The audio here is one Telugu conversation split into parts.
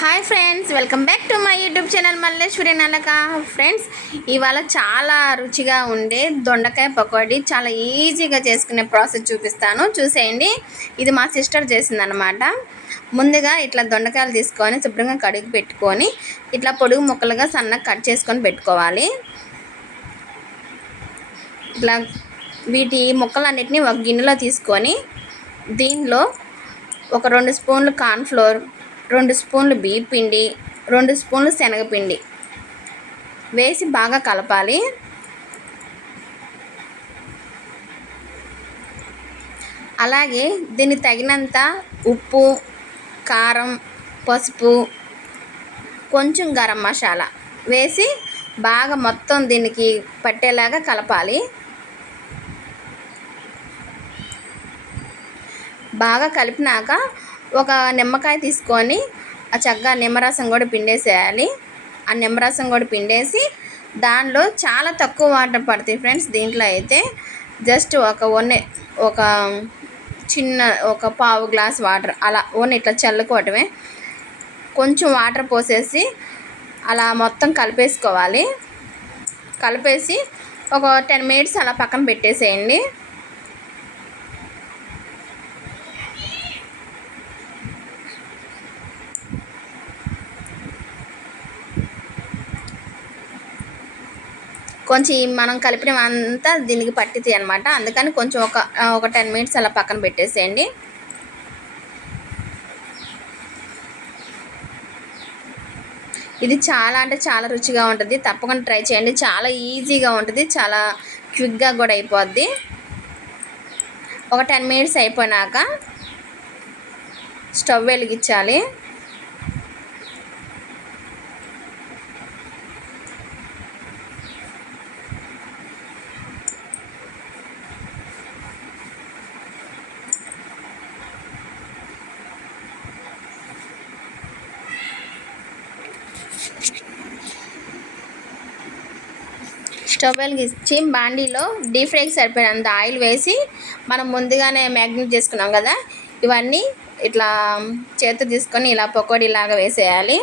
Hi friends, welcome back to my YouTube channel Malleswari Nalaka. Friends, ఇవాళ చాలా రుచిగా ఉండే దొండకాయ పకోడీ చాలా ఈజీగా చేసుకునే ప్రాసెస్ చూపిస్తాను, చూసేయండి. ఇది మా సిస్టర్ చేసిందనమాట. ముందుగా ఇట్లా దొండకాయలు తీసుకొని శుభ్రంగా కడిగి పెట్టుకొని ఇట్లా పొడుగు ముక్కలుగా సన్నగా కట్ చేసుకొని పెట్టుకోవాలి. ఇట్లా వీటి ముక్కలన్నిటిని ఒక గిన్నెలో తీసుకొని దీనిలో ఒక 2 స్పూన్లు కార్న్ఫ్లోర్, 2 స్పూన్లు బియ్యం పిండి, 2 స్పూన్లు శనగపిండి వేసి బాగా కలపాలి. అలాగే దీనికి తగినంత ఉప్పు, కారం, పసుపు, కొంచెం గరం మసాలా వేసి బాగా మొత్తం దీనికి పట్టేలాగా కలపాలి. బాగా కలిపినాక ఒక నిమ్మకాయ తీసుకొని ఆ చక్కగా నిమ్మరసం కూడా పిండేసేయాలి. ఆ నిమ్మరసం కూడా పిండేసి దానిలో చాలా తక్కువ వాటర్ పడతాయి ఫ్రెండ్స్. దీంట్లో అయితే జస్ట్ ఒక చిన్న పావు గ్లాస్ వాటర్ అలా ఇట్లా చల్లుకోవటమే. కొంచెం వాటర్ పోసేసి అలా మొత్తం కలిపేసుకోవాలి. కలిపేసి ఒక 10 మినిట్స్ అలా పక్కన పెట్టేసేయండి. కొంచెం మనం కలిపినవంతా దీనికి పట్టితాయి అనమాట. అందుకని కొంచెం ఒక 10 మినిట్స్ అలా పక్కన పెట్టేసేయండి. ఇది చాలా అంటే చాలా రుచిగా ఉంటుంది, తప్పకుండా ట్రై చేయండి. చాలా ఈజీగా ఉంటుంది, చాలా క్విక్గా కూడా అయిపోద్ది. ఒక 10 మినిట్స్ అయిపోయినాక స్టవ్ వెలిగించాలి. స్టవ్ వెలిగించి బాండీలో డీప్ ఫ్రైకి సరిపోయినంత ఆయిల్ వేసి మనం ముందుగానే మ్యాగ్నేట్ చేసుకున్నాం కదా, ఇవన్నీ ఇట్లా చేతి తీసుకొని ఇలా పకోడీలాగా వేసేయాలి.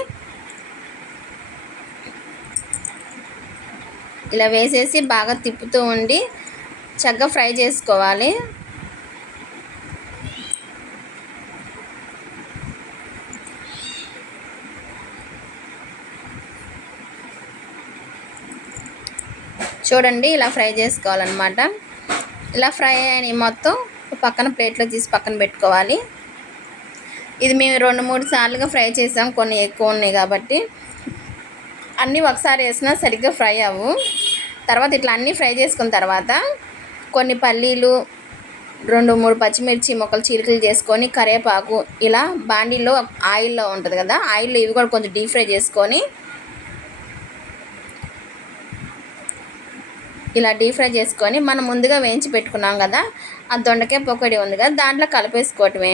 ఇలా వేసేసి బాగా తిప్పుతూ ఉండి చక్కగా ఫ్రై చేసుకోవాలి. చూడండి, ఇలా ఫ్రై చేసుకోవాలన్నమాట. ఇలా ఫ్రై అయిన మొత్తం పక్కన ప్లేట్లో తీసి పక్కన పెట్టుకోవాలి. ఇది మేము 2-3 సార్లుగా ఫ్రై చేసాం, కొన్ని ఎక్కువ ఉన్నాయి కాబట్టి. అన్నీ ఒకసారి వేసినా సరిగ్గా ఫ్రై అవ్వు. తర్వాత ఇట్లా అన్నీ ఫ్రై చేసుకున్న తర్వాత కొన్ని పల్లీలు, 2-3 పచ్చిమిర్చి ముక్కలు చీలికలు చేసుకొని, కరివేపాకు ఇలా బాండీలో ఆయిల్లో ఉంటుంది కదా, ఆయిల్లో ఇవి కూడా కొంచెం డీప్ ఫ్రై చేసుకొని ఇలా డీప్ ఫ్రై చేసుకొని మనం ముందుగా వేయించి పెట్టుకున్నాం కదా ఆ దొండకాయ పకోడీ ఉంది కదా, దాంట్లో కలిపేసుకోవటమే.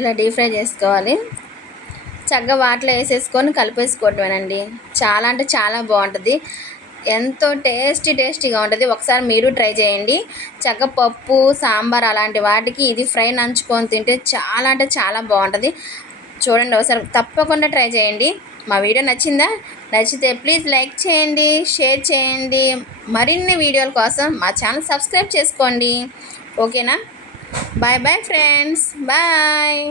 ఇలా డీప్ ఫ్రై చేసుకోవాలి. చక్కగా వాటిలో వేసేసుకొని కలిపేసుకోవటమేనండి. చాలా అంటే చాలా బాగుంటుంది, ఎంతో టేస్టీగా ఉంటుంది. ఒకసారి మీరు ట్రై చేయండి. చక్కగా పప్పు, సాంబార్ అలాంటి వాటికి ఇది ఫ్రై నంచుకొని తింటే చాలా అంటే చాలా బాగుంటుంది. చూడండి, ఒకసారి తప్పకుండా ట్రై చేయండి. మా వీడియో నచ్చిందా? నచ్చితే ప్లీజ్ లైక్ చేయండి, షేర్ చేయండి. మరిన్ని వీడియోల కోసం మా ఛానల్ సబ్స్క్రైబ్ చేసుకోండి. ఓకేనా? Bye bye friends, bye.